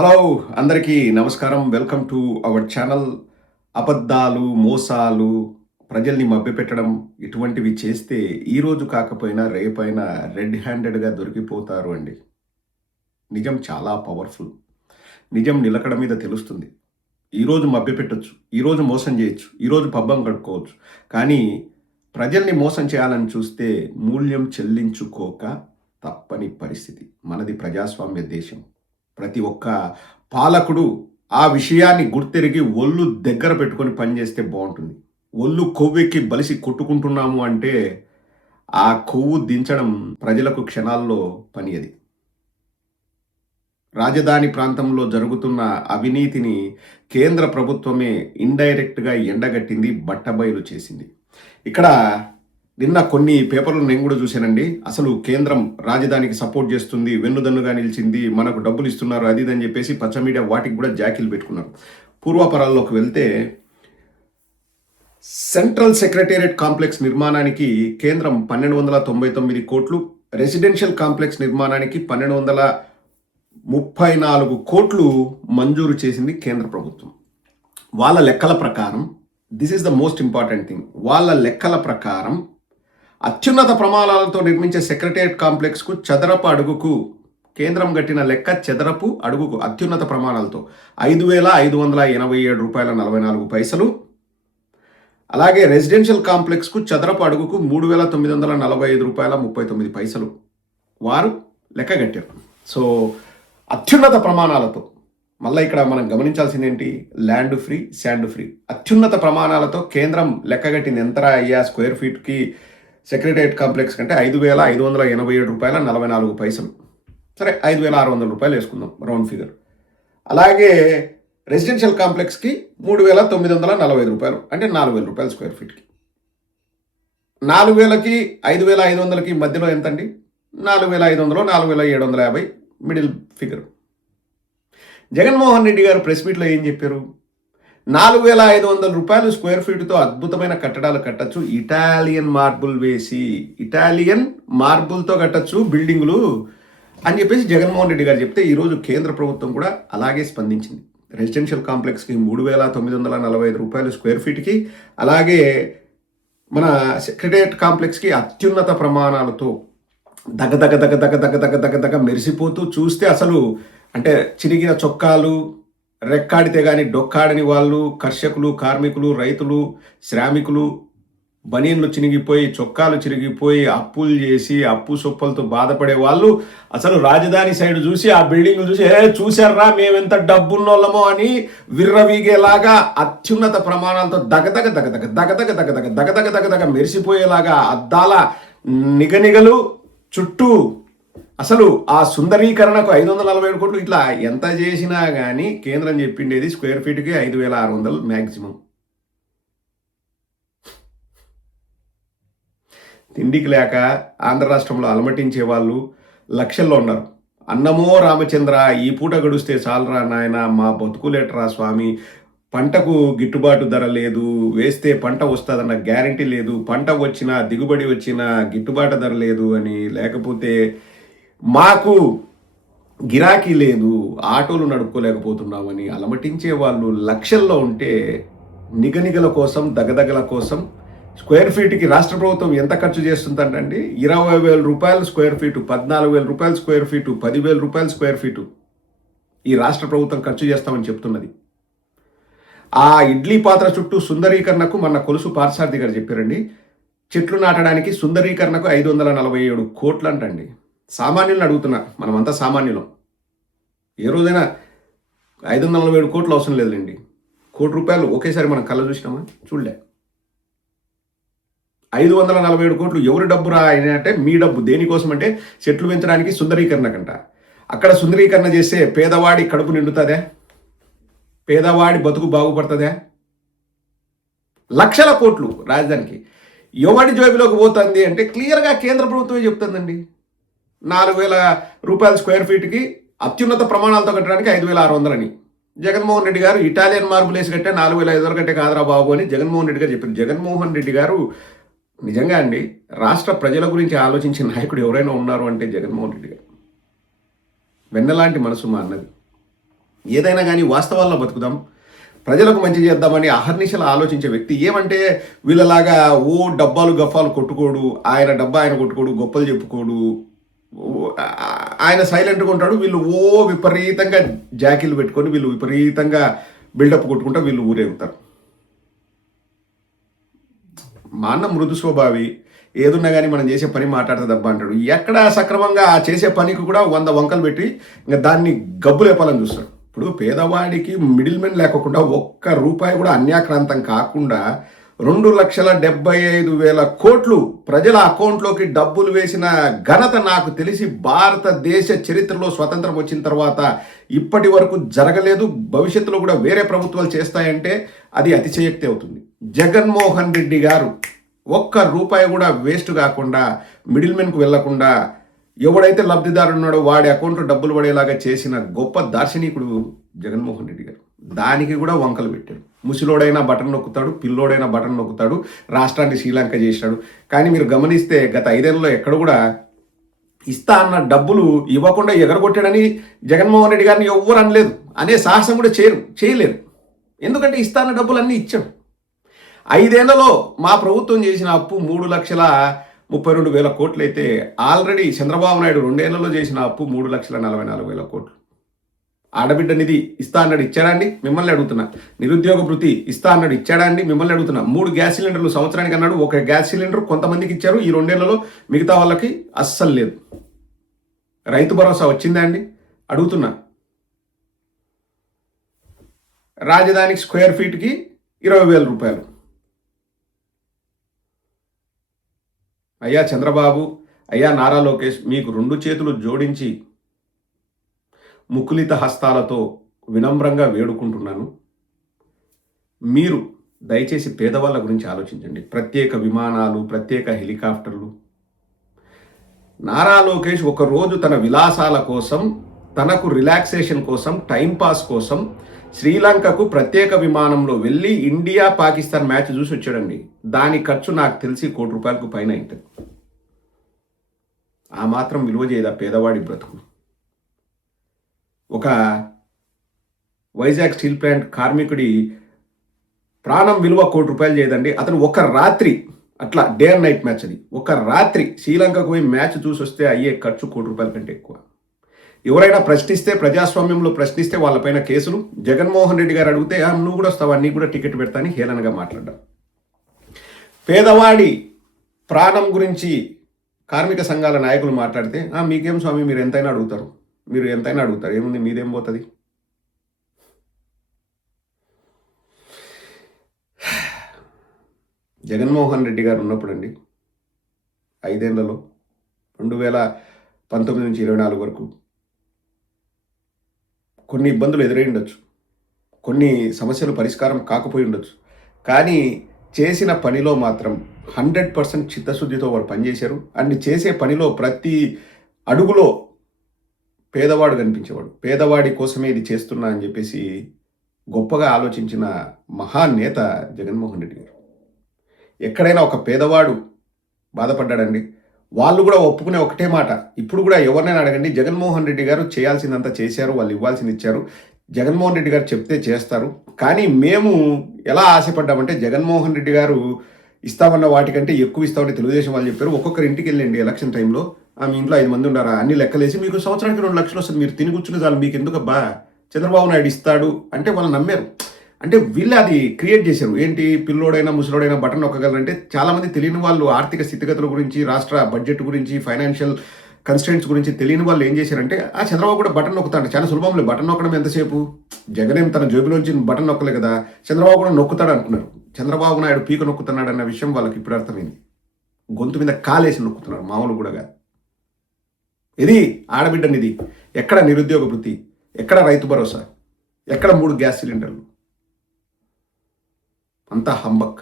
Hello అందరికీ నమస్కారం. Welcome to our channel. అబద్ధాలు, మోసాలు, ప్రజల్ని మభ్యపెట్టడం ఇటువంటివి చేస్తే ఈరోజు కాకపోయినా రేపైనా రెడ్ హ్యాండెడ్‌గా దొరికిపోతారు అండి. నిజం చాలా పవర్‌ఫుల్. నిజం నిలకడ మీద తెలుస్తుంది. ఈరోజు మభ్యపెట్టొచ్చు, ఈరోజు మోసం చేయొచ్చు, ఈరోజు పబ్బం గడుపుకోవచ్చు. కానీ ప్రజల్ని మోసం చేయాలని చూస్తే మూల్యం చెల్లించుకోక తప్పని పరిస్థితి. మనది ప్రజాస్వామ్య దేశం. ప్రతి ఒక్క పాలకుడు ఆ విషయాన్ని గుర్తెరిగి ఒళ్ళు దగ్గర పెట్టుకొని పనిచేస్తే బాగుంటుంది. ఒళ్ళు కొవ్వెక్కి బలిసి కొట్టుకుంటున్నాము అంటే ఆ కొవ్వు దించడం ప్రజలకు క్షణాల్లో పని అది. రాజధాని ప్రాంతంలో జరుగుతున్న అవినీతిని కేంద్ర ప్రభుత్వమే ఇండైరెక్ట్గా ఎండగట్టింది, బట్టబయలు చేసింది. ఇక్కడ నిన్న కొన్ని పేపర్లు నేను కూడా చూశానండి. అసలు కేంద్రం రాజధానికి సపోర్ట్ చేస్తుంది, వెన్నుదన్నుగా నిలిచింది, మనకు డబ్బులు ఇస్తున్నారు, అది అని చెప్పేసి పచ్చ మీడియా వాటికి కూడా జాకీలు పెట్టుకున్నారు. పూర్వాపరాల్లోకి వెళ్తే సెంట్రల్ సెక్రటేరియట్ కాంప్లెక్స్ నిర్మాణానికి కేంద్రం 1299 కోట్లు, రెసిడెన్షియల్ కాంప్లెక్స్ నిర్మాణానికి 1234 కోట్లు మంజూరు చేసింది కేంద్ర ప్రభుత్వం. వాళ్ళ లెక్కల ప్రకారం, this is the most important thing, వాళ్ళ లెక్కల ప్రకారం అత్యున్నత ప్రమాణాలతో నిర్మించే సెక్రటేరియట్ కాంప్లెక్స్కు చదరపు అడుగుకు కేంద్రం గట్టిన లెక్క చదరపు అడుగుకు అత్యున్నత ప్రమాణాలతో ₹5,587.44. అలాగే రెసిడెన్షియల్ కాంప్లెక్స్కు చదరపు అడుగుకు ₹3,945.39 వారు లెక్క కట్టారు. సో అత్యున్నత ప్రమాణాలతో, మళ్ళీ ఇక్కడ మనం గమనించాల్సింది ఏంటి, ల్యాండ్ ఫ్రీ, శాండ్ ఫ్రీ. అత్యున్నత ప్రమాణాలతో కేంద్రం లెక్కగట్టింది ఎంతరా అయ్యా స్క్వేర్ ఫీట్కి సెక్రటేరియట్ కాంప్లెక్స్ కంటే ₹5,587.44. సరే, ₹5,600 వేసుకుందాం రౌండ్ ఫిగర్. అలాగే రెసిడెన్షియల్ కాంప్లెక్స్కి ₹3,945, అంటే ₹4,000 స్క్వేర్ ఫీట్కి. 4,000కి 5,500కి మధ్యలో ఎంతండి? 4,500, 4,750 మిడిల్ ఫిగర్. జగన్మోహన్ రెడ్డి గారు ప్రెస్ మీట్లో ఏం చెప్పారు? ₹4,500 స్క్వేర్ ఫీట్తో అద్భుతమైన కట్టడాలు కట్టచ్చు, ఇటాలియన్ మార్బుల్ వేసి, ఇటాలియన్ మార్బుల్తో కట్టచ్చు బిల్డింగులు అని చెప్పేసి జగన్మోహన్ రెడ్డి గారు చెప్తే ఈరోజు కేంద్ర ప్రభుత్వం కూడా అలాగే స్పందించింది. రెసిడెన్షియల్ కాంప్లెక్స్కి ₹3,945 స్క్వేర్ ఫీట్కి, అలాగే మన సెక్రటేరియట్ కాంప్లెక్స్కి అత్యున్నత ప్రమాణాలతో దగ దగ దగ దగ దగ దగ దగ దగ మెరిసిపోతూ, చూస్తే అసలు అంటే చిరిగిన చొక్కాలు, రెక్కాడితే కానీ డొక్కాడని వాళ్ళు, కర్షకులు, కార్మికులు, రైతులు, శ్రామికులు, బనీన్లు చినిగిపోయి, చొక్కాలు చిరిగిపోయి, అప్పులు చేసి అప్పు సొప్పలతో బాధపడే వాళ్ళు అసలు రాజధాని సైడ్ చూసి ఆ బిల్డింగ్లు చూసి చూశారా మేమెంత డబ్బున్నోళ్ళమో అని విర్రవీగేలాగా అత్యున్నత ప్రమాణాలతో దగదగ దగదగ దగదగ దగదగ దగదగ దగదగ మెరిసిపోయేలాగా అద్దాల నిగనిగలు చుట్టూ అసలు ఆ సుందరీకరణకు 547 కోట్లు ఇట్లా ఎంత చేసినా కానీ కేంద్రం చెప్పిండేది స్క్వేర్ ఫీట్కి 5,600 మ్యాక్సిమం. తిండికి లేక ఆంధ్ర రాష్ట్రంలో అలమటించే వాళ్ళు లక్షల్లో ఉన్నారు. అన్నమో రామచంద్ర, ఈ పూట గడుస్తే చాలరా నాయన, మా బతుకులేటరా స్వామి, పంటకు గిట్టుబాటు ధర లేదు, వేస్తే పంట వస్తుందన్న గ్యారంటీ లేదు, పంట వచ్చినా దిగుబడి వచ్చినా గిట్టుబాటు ధర లేదు అని, లేకపోతే మాకు గిరాకీ లేదు, ఆటోలు నడుపుకోలేకపోతున్నామని అలమటించే వాళ్ళు లక్షల్లో ఉంటే, నిగనిగల కోసం, దగదగల కోసం స్క్వేర్ ఫీట్కి రాష్ట్ర ప్రభుత్వం ఎంత ఖర్చు చేస్తుందంటండి? ₹20,000 square feet, ₹14,000 square feet, ₹10,000 square feet ఈ రాష్ట్ర ప్రభుత్వం ఖర్చు చేస్తామని చెప్తున్నది. ఆ ఇడ్లీ పాత్ర చుట్టూ సుందరీకరణకు మన కొలుసు పార్సార్థి గారు చెప్పారండి, చెట్లు నాటడానికి సుందరీకరణకు 547 కోట్లు అంటండి. సామాన్యులను అడుగుతున్నా, మనమంతా సామాన్యులం. ఏ రోజైనా 547 కోట్లు అవసరం లేదులేండి. ₹1,00,00,000 ఒకేసారి మనం కళ్ళ చూసినామా? చూడలే. 547 కోట్లు ఎవరి డబ్బు రా అంటే మీ డబ్బు. దేనికోసం అంటే చెట్లు పెంచడానికి, సుందరీకరణ కంట. అక్కడ సుందరీకరణ చేస్తే పేదవాడి కడుపు నిండుతుందా? పేదవాడి బతుకు బాగుపడుతుందా? లక్షల కోట్లు రాజధానికి ఎవడి జోబిలోకి పోతుంది అంటే క్లియర్గా కేంద్ర ప్రభుత్వమే చెప్తుందండి. ₹4,000 స్క్వేర్ ఫీట్కి అత్యున్నత ప్రమాణాలతో కట్టడానికి 5,600 అని. జగన్మోహన్ రెడ్డి గారు ఇటాలియన్ మార్బుల్ వేసి కట్టే 4,500 కంటే కాదురా బాబు అని జగన్మోహన్ రెడ్డి గారు చెప్పారు. జగన్మోహన్ రెడ్డి గారు నిజంగా అండి, రాష్ట్ర ప్రజల గురించి ఆలోచించే నాయకుడు ఎవరైనా ఉన్నారు అంటే జగన్మోహన్ రెడ్డి గారు. వెన్నలాంటి మనసు మా అన్నది. ఏదైనా కానీ వాస్తవాల్లో బతుకుదాం, ప్రజలకు మంచి చేద్దామని అహర్నిశలు ఆలోచించే వ్యక్తి. ఏమంటే వీళ్ళలాగా ఓ డబ్బాలు గఫాలు కొట్టుకోడు, ఆయన డబ్బా ఆయన కొట్టుకోడు, గొప్పలు చెప్పుకోడు, ఆయన సైలెంట్గా ఉంటాడు. వీళ్ళు ఓ విపరీతంగా జాకీలు పెట్టుకొని వీళ్ళు విపరీతంగా బిల్డప్ కొట్టుకుంటా వీళ్ళు ఊరేగుతారు. మా అన్న మృదు స్వభావి, ఏదున్నా కానీ మనం చేసే పని మాట్లాడుతుంది అబ్బా అంటాడు. ఎక్కడ సక్రమంగా ఆ చేసే పనికి కూడా 100 వంకలు పెట్టి ఇంకా దాన్ని గబ్బు లేపాలని చూస్తాడు. ఇప్పుడు పేదవాడికి మిడిల్ మెన్ లేకుండా ఒక్క రూపాయి కూడా అన్యాక్రాంతం కాకుండా 2,75,000 కోట్లు ప్రజల అకౌంట్లోకి డబ్బులు వేసిన ఘనత నాకు తెలిసి భారతదేశ చరిత్రలో స్వతంత్రం వచ్చిన తర్వాత ఇప్పటి వరకు జరగలేదు. భవిష్యత్తులో కూడా వేరే ప్రభుత్వాలు చేస్తాయంటే అది అతిశయోక్తి అవుతుంది. జగన్మోహన్ రెడ్డి గారు ఒక్క రూపాయి కూడా వేస్ట్ కాకుండా మిడిల్ మెన్కు వెళ్లకుండా ఎవడైతే లబ్ధిదారు ఉన్నాడో వాడి అకౌంట్లో డబ్బులు పడేలాగా చేసిన గొప్ప దార్శనికుడు జగన్మోహన్ రెడ్డి గారు. దానికి కూడా వంకలు పెట్టాడు. ముసలోడైనా బటన్ నొక్కుతాడు, పిల్లోడైనా బటన్ నొక్కుతాడు, రాష్ట్రాన్ని శ్రీలంక చేశాడు. కానీ మీరు గమనిస్తే గత 5 ఏళ్లలో ఎక్కడ కూడా ఇస్తా అన్న డబ్బులు ఇవ్వకుండా ఎగరగొట్టాడని జగన్మోహన్ రెడ్డి గారిని ఎవ్వరు అనలేదు, అనే సాహసం కూడా చేయలేరు. ఎందుకంటే ఇస్తా అన్న డబ్బులు అన్నీ ఇచ్చాడు. 5 ఏళ్లలో మా ప్రభుత్వం చేసిన అప్పు 3,32,000 కోట్లు అయితే ఆల్రెడీ చంద్రబాబు నాయుడు 2 ఏళ్లలో చేసిన అప్పు 3,44,000 కోట్లు. ఆడబిడ్డ నిధి ఇస్తా అన్నాడు, ఇచ్చాడా అండి? మిమ్మల్ని అడుగుతున్నా. నిరుద్యోగ భృతి ఇస్తా అన్నాడు, ఇచ్చాడా అండి? మిమ్మల్ని అడుగుతున్నా. 3 గ్యాస్ సిలిండర్లు సంవత్సరానికి అన్నాడు, ఒక గ్యాస్ సిలిండర్ కొంతమందికి ఇచ్చారు ఈ 2 ఏళ్లలో, మిగతా వాళ్ళకి అస్సలు లేదు. రైతు భరోసా వచ్చిందా అండి? అడుగుతున్నా. రాజధానికి స్క్వేర్ ఫీట్కి 20,000 రూపాయలు. అయ్యా చంద్రబాబు, అయ్యా నారా లోకేష్, మీకు 2 చేతులు జోడించి ముకులిత హస్తాలతో వినమ్రంగా వేడుకుంటున్నాను. మీరు దయచేసి పేదవాళ్ళ గురించి ఆలోచించండి. ప్రత్యేక విమానాలు, ప్రత్యేక హెలికాప్టర్లు. నారా లోకేష్ ఒకరోజు తన విలాసాల కోసం, తనకు రిలాక్సేషన్ కోసం, టైంపాస్ కోసం శ్రీలంకకు ప్రత్యేక విమానంలో వెళ్ళి ఇండియా పాకిస్తాన్ మ్యాచ్ చూసి వచ్చాడండి. దాని ఖర్చు నాకు తెలిసి ₹1,00,00,000 పైన ఉంటుంది. ఆ మాత్రం విలువ చేయదా పేదవాడి బ్రతుకు? ఒక వైజాగ్ స్టీల్ ప్లాంట్ కార్మికుడి ప్రాణం విలువ ₹1,00,00,000 చేయదండి. అతను ఒక రాత్రి, అట్లా డే అండ్ నైట్ మ్యాచ్, అది ఒక రాత్రి శ్రీలంకకు పోయి మ్యాచ్ చూసి వస్తే అయ్యే ఖర్చు ₹1,00,00,000 కంటే ఎక్కువ. ఎవరైనా ప్రశ్నిస్తే, ప్రజాస్వామ్యంలో ప్రశ్నిస్తే వాళ్ళపైన కేసులు. జగన్మోహన్ రెడ్డి గారు అడిగితే నువ్వు కూడా వస్తావా, నీకు కూడా టికెట్ పెడతాని హేళనగా మాట్లాడ్డాం. పేదవాడి ప్రాణం గురించి కార్మిక సంఘాల నాయకులు మాట్లాడితే మీకేం స్వామి, మీరు ఎంతైనా అడుగుతారు, ఏముంది, మీదేం పోతుంది? జగన్మోహన్ రెడ్డి గారు ఉన్నప్పుడు అండి 5 ఏళ్లలో 2019 నుంచి 24 వరకు కొన్ని ఇబ్బందులు ఎదురై ఉండొచ్చు, కొన్ని సమస్యలు పరిష్కారం కాకపోయి ఉండొచ్చు. కానీ చేసిన పనిలో మాత్రం 100% చిత్తశుద్ధితో వారు పనిచేశారు. అండ్ చేసే పనిలో ప్రతి అడుగులో పేదవాడు కనిపించేవాడు. పేదవాడి కోసమే ఇది చేస్తున్నా అని చెప్పేసి గొప్పగా ఆలోచించిన మహానేత జగన్మోహన్ రెడ్డి గారు. ఎక్కడైనా ఒక పేదవాడు బాధపడ్డాడండి, వాళ్ళు కూడా ఒప్పుకునే ఒకటే మాట. ఇప్పుడు కూడా ఎవరినైనా అడగండి, జగన్మోహన్ రెడ్డి గారు చేయాల్సిందంతా చేశారు, వాళ్ళు ఇవ్వాల్సింది ఇచ్చారు, జగన్మోహన్ రెడ్డి గారు చెప్తే చేస్తారు. కానీ మేము ఎలా ఆశపడ్డామంటే జగన్మోహన్ రెడ్డి గారు ఇస్తామన్న వాటికంటే ఎక్కువ ఇస్తామని తెలుగుదేశం వాళ్ళు చెప్పారు. ఒక్కొక్కరి ఇంటికి వెళ్ళండి ఎలక్షన్ టైంలో, మీ ఇంట్లో 5 మంది ఉన్నారా, అన్ని లెక్కలేసి మీకు సంవత్సరానికి 2 లక్షలు వస్తుంది, మీరు తిని కూర్చుని చాలు, మీకు ఎందుకబ్బా చంద్రబాబు నాయుడు ఇస్తాడు అంటే వాళ్ళు నమ్మారు. అంటే వీళ్ళు అది క్రియేట్ చేశారు. ఏంటి, పిల్లోడైనా ముసలోడైనా బటన్ నొక్కగలరంటే చాలామంది తెలియని వాళ్ళు ఆర్థిక స్థితిగతుల గురించి, రాష్ట్ర బడ్జెట్ గురించి, ఫైనాన్షియల్ కన్స్టెంట్స్ గురించి తెలియని వాళ్ళు ఏం చేశారంటే చంద్రబాబు కూడా బటన్ నొక్కుతాడు, చాలా సులభంలో బటన్ నొక్కడం ఎంతసేపు, జగనేం తన జేబులోంచి బటన్ నొక్కలే కదా, చంద్రబాబు కూడా నొక్కుతాడు అనుకున్నారు. చంద్రబాబు నాయుడు పీక నొక్కుతున్నాడు అన్న విషయం వాళ్ళకి ఇప్పుడు అర్థమైంది. గొంతు మీద కాలేసి నొక్కుతున్నాడు, మామూలు కూడా కాదు. ఇది ఆడబిడ్డ నిధి, ఎక్కడ నిరుద్యోగ వృత్తి, ఎక్కడ రైతు భరోసా, ఎక్కడ 3 గ్యాస్ సిలిండర్లు, అంతా హంబక్.